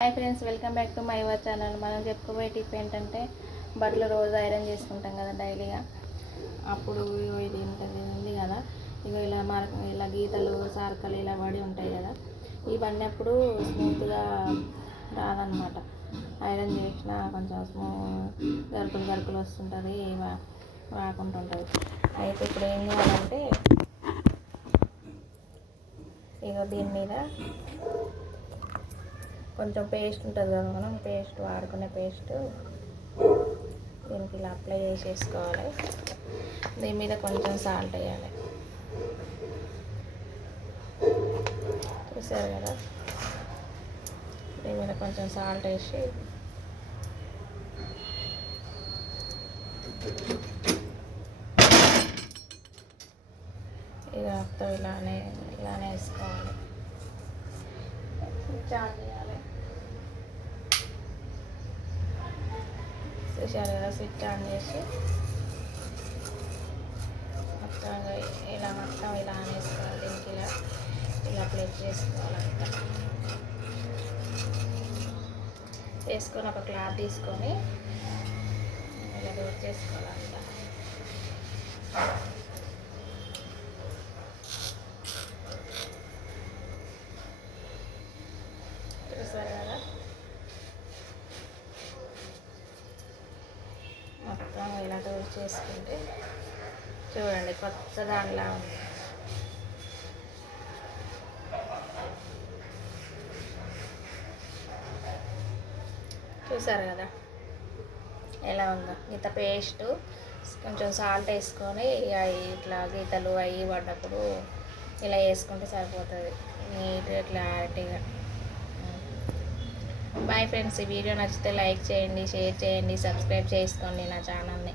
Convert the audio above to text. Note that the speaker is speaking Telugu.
Hi friends welcome back to my were channel. మనం చెప్పుకోబోయే టిప్ ఏంటంటే బట్టలు రోజు ఐరన్ చేసుకుంటాం కదా డైలీగా. అప్పుడు ఇగో ఇది ఉంటుంది ఉంది కదా. ఇగో ఇలా మర ఇలా గీతలు సార్కలు ఇలా పడి ఉంటాయి కదా. ఇవన్నీ అప్పుడు స్మూత్గా రాదనమాట ఐరన్ చేసిన కొంచెం స్మూ గరుకులు గరుకులు వస్తుంటుంది రాకుండా రాకుంటుంటుంది అయితే ఇప్పుడు ఏం చేయాలంటే ఇగో దీని మీద కొంచెం పేస్ట్ ఉంటుంది కదా మనం పేస్ట్ వాడుకునే పేస్ట్. దీనికి ఇలా అప్లై చేసేసుకోవాలి. దీని మీద కొంచెం సాల్ట్ వేయాలి. చూసారు కదా? దీని మీద కొంచెం సాల్ట్ వేసి ఇక మొత్తం ఇలానే ఇలానే వేసుకోవాలి. స్విచ్ చేయాలి చూసారు కదా స్విచ్ ఆన్ చేసి మొత్తం ఇలా మొత్తం ఇలా అనేసుకోవాలి దీనికి ఇలా ఇలా ప్లేట్ చేసుకోవాలంట వేసుకొని ఒక క్లాత్ తీసుకొని ఇలా దూర్ చేసుకోవాలంట చూసారు కదా మొత్తం ఇలా టూర్ చేసుకుంటే చూడండి కొత్త దానిలా ఉంది. చూసారు కదా? ఎలా ఉందో? గీత పేస్ట్ కొంచెం సాల్ట్ వేసుకొని ఇక ఇట్లా గీతలు అవి పడ్డప్పుడు ఇలా వేసుకుంటే సరిపోతుంది. నీట్గా క్లారిటీగా బాయ్ ఫ్రెండ్స్ ఈ వీడియో నచ్చితే లైక్ చేయండి షేర్ చేయండి సబ్స్క్రైబ్ చేసుకోండి నా ఛానల్ని